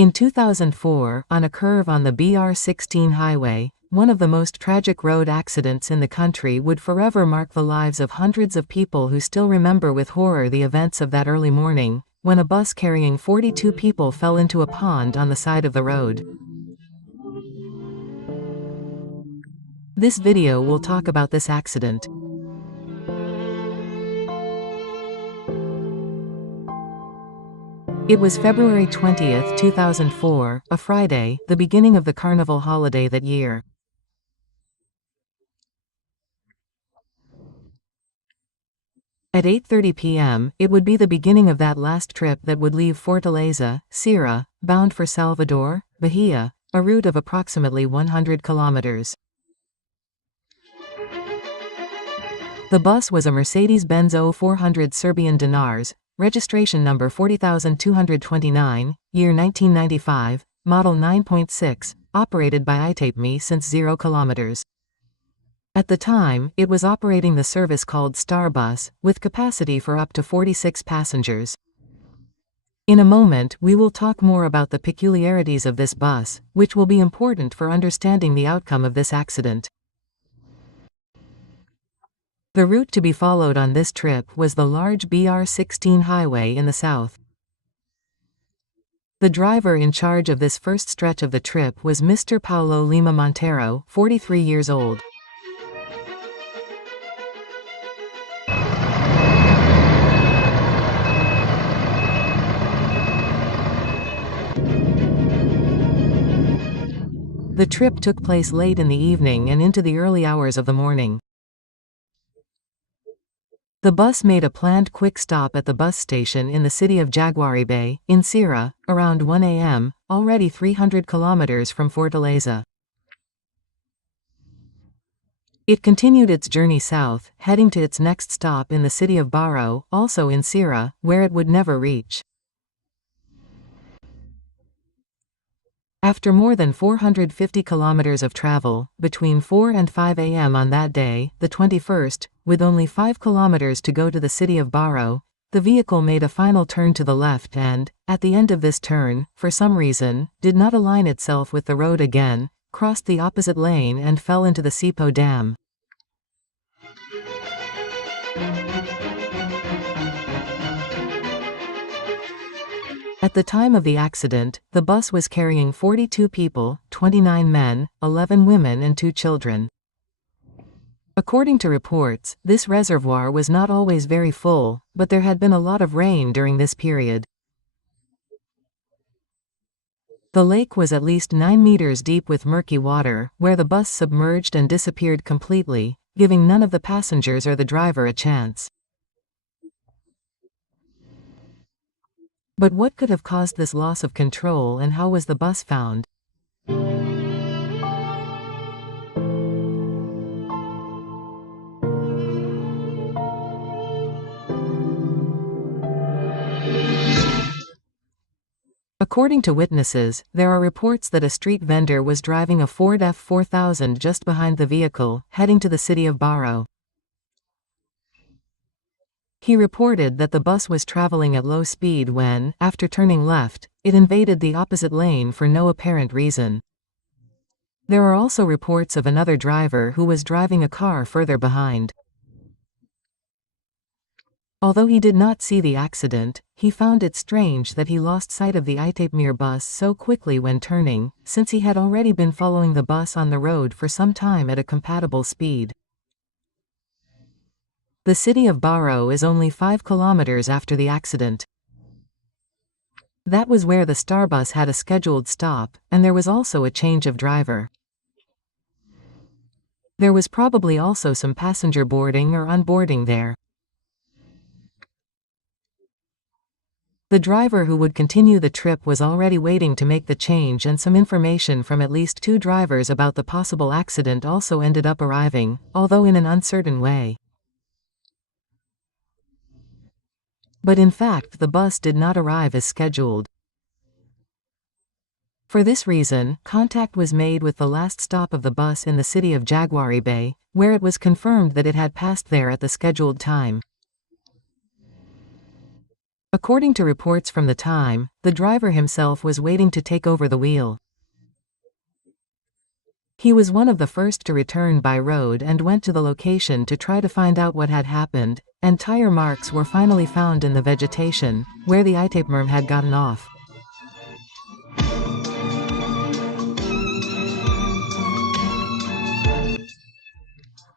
In 2004, on a curve on the BR-16 highway, one of the most tragic road accidents in the country would forever mark the lives of hundreds of people who still remember with horror the events of that early morning, when a bus carrying 42 people fell into a pond on the side of the road. This video will talk about this accident. It was February 20, 2004, a Friday, the beginning of the carnival holiday that year. At 8:30 p.m., it would be the beginning of that last trip that would leave Fortaleza, Ceará, bound for Salvador, Bahia, a route of approximately 100 kilometers. The bus was a Mercedes-Benz 0400 Serbian dinars, registration number 40229, year 1995, model 9.6, operated by Itapemirim since 0 kilometers. At the time, it was operating the service called Starbus, with capacity for up to 46 passengers. In a moment, we will talk more about the peculiarities of this bus, which will be important for understanding the outcome of this accident. The route to be followed on this trip was the large BR-16 highway in the south. The driver in charge of this first stretch of the trip was Mr. Paulo Lima Monteiro, 43 years old. The trip took place late in the evening and into the early hours of the morning. The bus made a planned quick stop at the bus station in the city of Jaguaribe, in Ceará, around 1 a.m., already 300 kilometers from Fortaleza. It continued its journey south, heading to its next stop in the city of Barro, also in Ceará, where it would never reach. After more than 450 kilometers of travel, between 4 and 5 a.m. on that day, the 21st, with only 5 kilometers to go to the city of Barro, the vehicle made a final turn to the left and, at the end of this turn, for some reason, did not align itself with the road again, crossed the opposite lane and fell into the Sipo Dam. At the time of the accident, the bus was carrying 42 people, 29 men, 11 women and 2 children. According to reports, this reservoir was not always very full, but there had been a lot of rain during this period. The lake was at least 9 meters deep with murky water, where the bus submerged and disappeared completely, giving none of the passengers or the driver a chance. But what could have caused this loss of control and how was the bus found? According to witnesses, there are reports that a street vendor was driving a Ford F4000 just behind the vehicle, heading to the city of Barro. He reported that the bus was traveling at low speed when, after turning left, it invaded the opposite lane for no apparent reason. There are also reports of another driver who was driving a car further behind. Although he did not see the accident, he found it strange that he lost sight of the Itapemirim bus so quickly when turning, since he had already been following the bus on the road for some time at a compatible speed. The city of Barro is only 5 kilometers after the accident. That was where the Starbus had a scheduled stop, and there was also a change of driver. There was probably also some passenger boarding or unboarding there. The driver who would continue the trip was already waiting to make the change, and some information from at least 2 drivers about the possible accident also ended up arriving, although in an uncertain way. But in fact the bus did not arrive as scheduled. For this reason, contact was made with the last stop of the bus in the city of Jaguaribe, where it was confirmed that it had passed there at the scheduled time. According to reports from the time, the driver himself was waiting to take over the wheel. He was one of the first to return by road and went to the location to try to find out what had happened, and tire marks were finally found in the vegetation, where the Itapemirim had gotten off.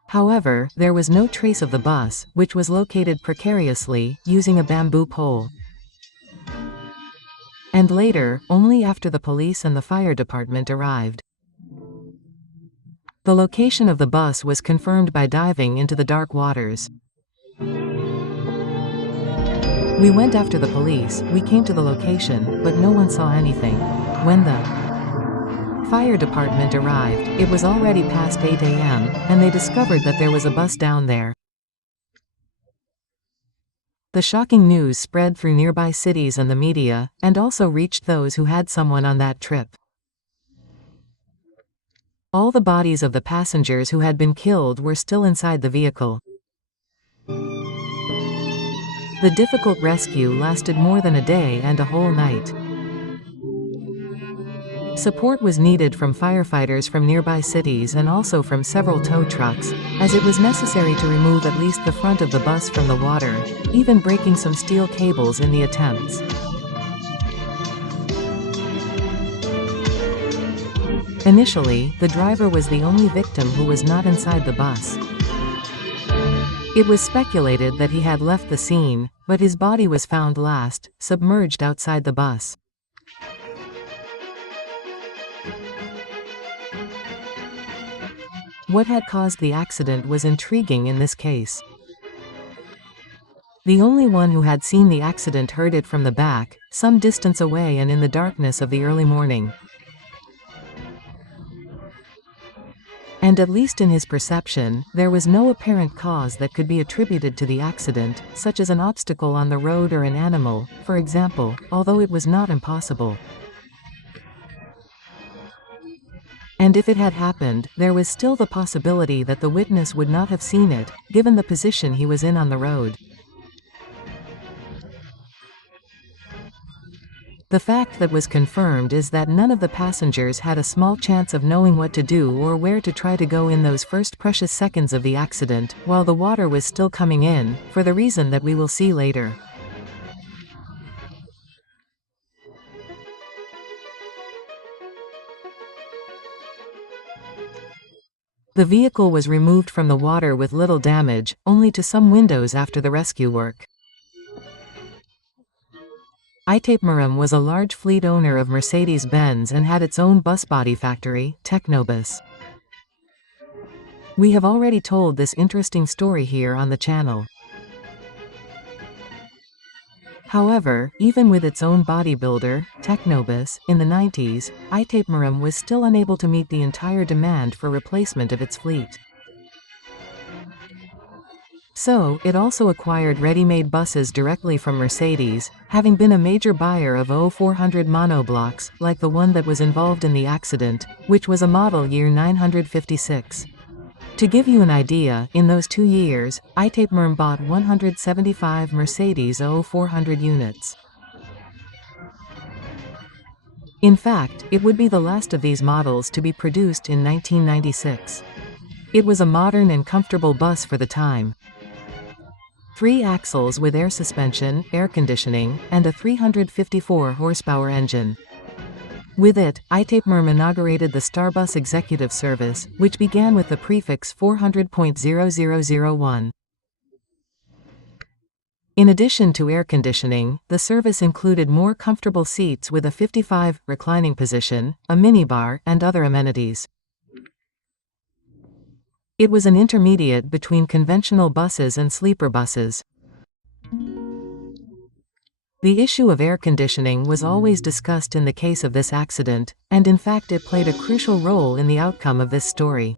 However, there was no trace of the bus, which was located precariously, using a bamboo pole. And later, only after the police and the fire department arrived. The location of the bus was confirmed by diving into the dark waters. We went after the police, we came to the location, but no one saw anything. When the fire department arrived, it was already past 8 a.m., and they discovered that there was a bus down there. The shocking news spread through nearby cities and the media, and also reached those who had someone on that trip. All the bodies of the passengers who had been killed were still inside the vehicle. The difficult rescue lasted more than a day and a whole night. Support was needed from firefighters from nearby cities and also from several tow trucks, as it was necessary to remove at least the front of the bus from the water, even breaking some steel cables in the attempts. Initially, the driver was the only victim who was not inside the bus. It was speculated that he had left the scene, but his body was found last, submerged outside the bus. What had caused the accident was intriguing in this case. The only one who had seen the accident heard it from the back, some distance away and in the darkness of the early morning. And at least in his perception, there was no apparent cause that could be attributed to the accident, such as an obstacle on the road or an animal, for example, although it was not impossible. And if it had happened, there was still the possibility that the witness would not have seen it, given the position he was in on the road. The fact that was confirmed is that none of the passengers had a small chance of knowing what to do or where to try to go in those first precious seconds of the accident, while the water was still coming in, for the reason that we will see later. The vehicle was removed from the water with little damage, only to some windows after the rescue work. Itapemirim was a large fleet owner of Mercedes-Benz and had its own bus body factory, Technobus. We have already told this interesting story here on the channel. However, even with its own bodybuilder, Technobus, in the 90s, Itapemirim was still unable to meet the entire demand for replacement of its fleet. So, it also acquired ready-made buses directly from Mercedes, having been a major buyer of 0400 monoblocks, like the one that was involved in the accident, which was a model year 956. To give you an idea, in those 2 years, Itapemirim bought 175 Mercedes 0400 units. In fact, it would be the last of these models to be produced in 1996. It was a modern and comfortable bus for the time. 3 axles with air suspension, air conditioning, and a 354 horsepower engine. With it, Itapemirim inaugurated the Starbus Executive Service, which began with the prefix 400.0001. In addition to air conditioning, the service included more comfortable seats with a 55 reclining position, a minibar, and other amenities. It was an intermediate between conventional buses and sleeper buses. The issue of air conditioning was always discussed in the case of this accident, and in fact it played a crucial role in the outcome of this story.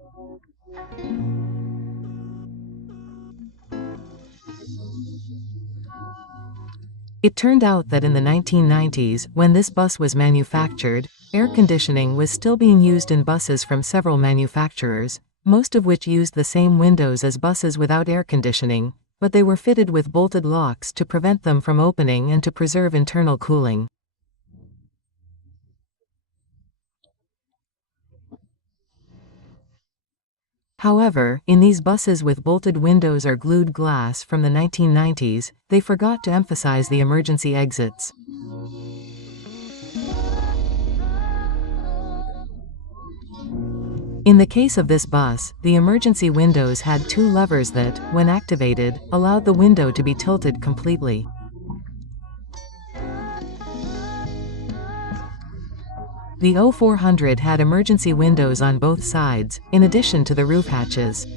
It turned out that in the 1990s, when this bus was manufactured, air conditioning was still being used in buses from several manufacturers, most of which used the same windows as buses without air conditioning, but they were fitted with bolted locks to prevent them from opening and to preserve internal cooling. However, in these buses with bolted windows or glued glass from the 1990s, they forgot to emphasize the emergency exits. In the case of this bus, the emergency windows had two levers that, when activated, allowed the window to be tilted completely. The 0400 had emergency windows on both sides, in addition to the roof hatches.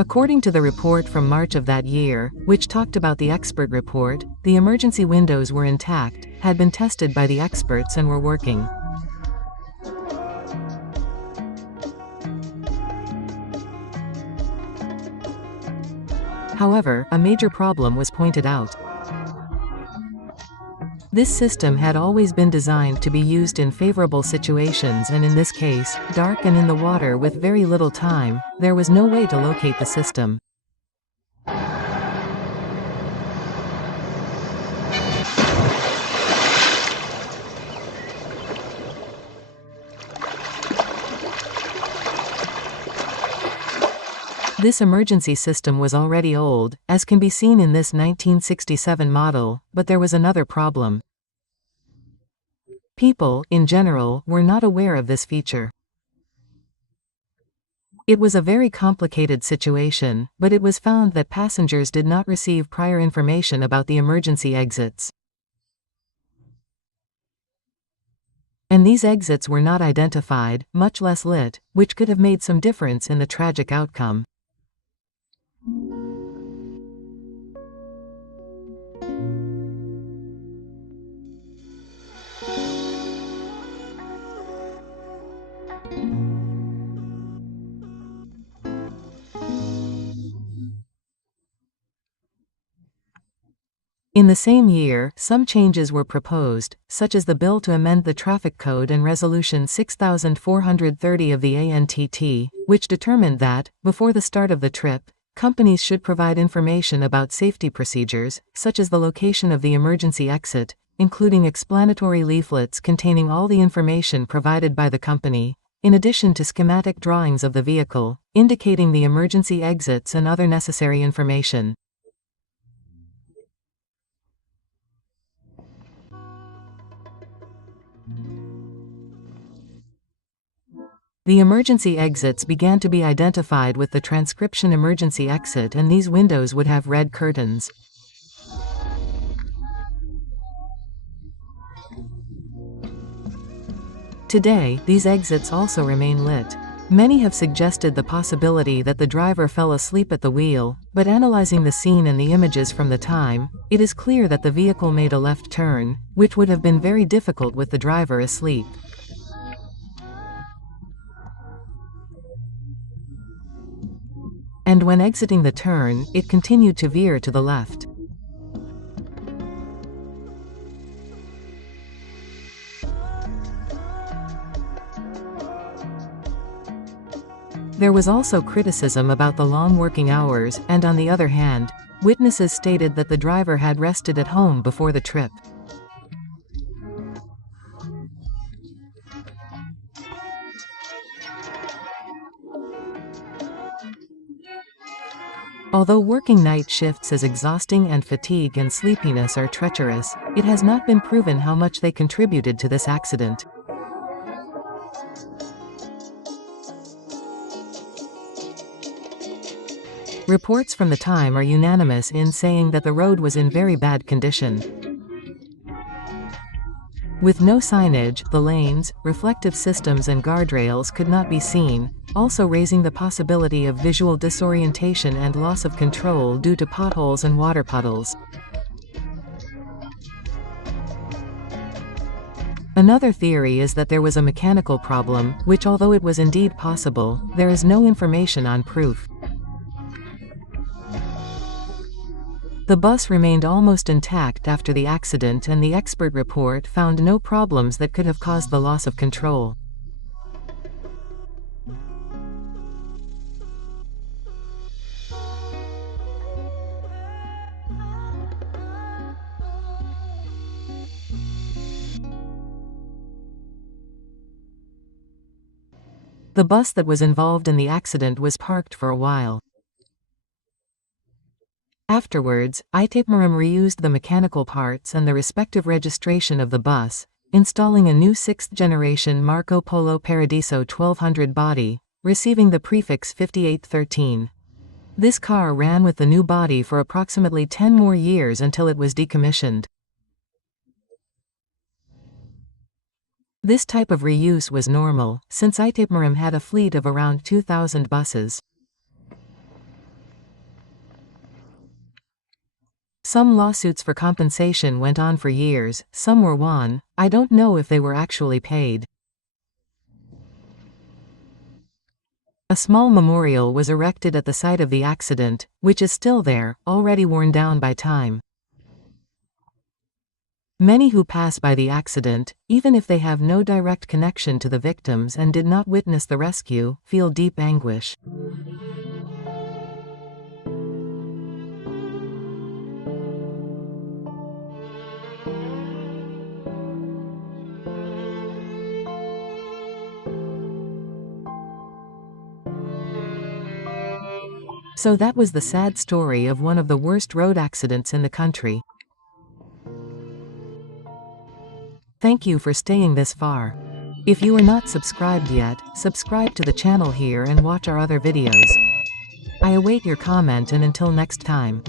According to the report from March of that year, which talked about the expert report, the emergency windows were intact, had been tested by the experts and were working. However, a major problem was pointed out. This system had always been designed to be used in favorable situations, and in this case, dark and in the water with very little time, there was no way to locate the system. This emergency system was already old, as can be seen in this 1967 model, but there was another problem. People, in general, were not aware of this feature. It was a very complicated situation, but it was found that passengers did not receive prior information about the emergency exits. And these exits were not identified, much less lit, which could have made some difference in the tragic outcome. In the same year, some changes were proposed, such as the bill to amend the Traffic Code and Resolution 6430 of the ANTT, which determined that, before the start of the trip, companies should provide information about safety procedures, such as the location of the emergency exit, including explanatory leaflets containing all the information provided by the company, in addition to schematic drawings of the vehicle, indicating the emergency exits and other necessary information. The emergency exits began to be identified with the transcription emergency exit, and these windows would have red curtains. Today, these exits also remain lit. Many have suggested the possibility that the driver fell asleep at the wheel, but analyzing the scene and the images from the time, it is clear that the vehicle made a left turn, which would have been very difficult with the driver asleep. And when exiting the turn, it continued to veer to the left. There was also criticism about the long working hours, and on the other hand, witnesses stated that the driver had rested at home before the trip. Although working night shifts is exhausting and fatigue and sleepiness are treacherous, it has not been proven how much they contributed to this accident. Reports from the time are unanimous in saying that the road was in very bad condition. With no signage, the lanes, reflective systems and guardrails could not be seen, also raising the possibility of visual disorientation and loss of control due to potholes and water puddles. Another theory is that there was a mechanical problem, which, although it was indeed possible, there is no information on proof. The bus remained almost intact after the accident, and the expert report found no problems that could have caused the loss of control. The bus that was involved in the accident was parked for a while. Afterwards, Itapemirim reused the mechanical parts and the respective registration of the bus, installing a new 6th-generation Marco Polo Paradiso 1200 body, receiving the prefix 5813. This car ran with the new body for approximately 10 more years until it was decommissioned. This type of reuse was normal, since Itapemirim had a fleet of around 2,000 buses. Some lawsuits for compensation went on for years, some were won. I don't know if they were actually paid. A small memorial was erected at the site of the accident, which is still there, already worn down by time. Many who pass by the accident, even if they have no direct connection to the victims and did not witness the rescue, feel deep anguish. So that was the sad story of one of the worst road accidents in the country. Thank you for staying this far. If you are not subscribed yet, subscribe to the channel here and watch our other videos. I await your comment, and until next time.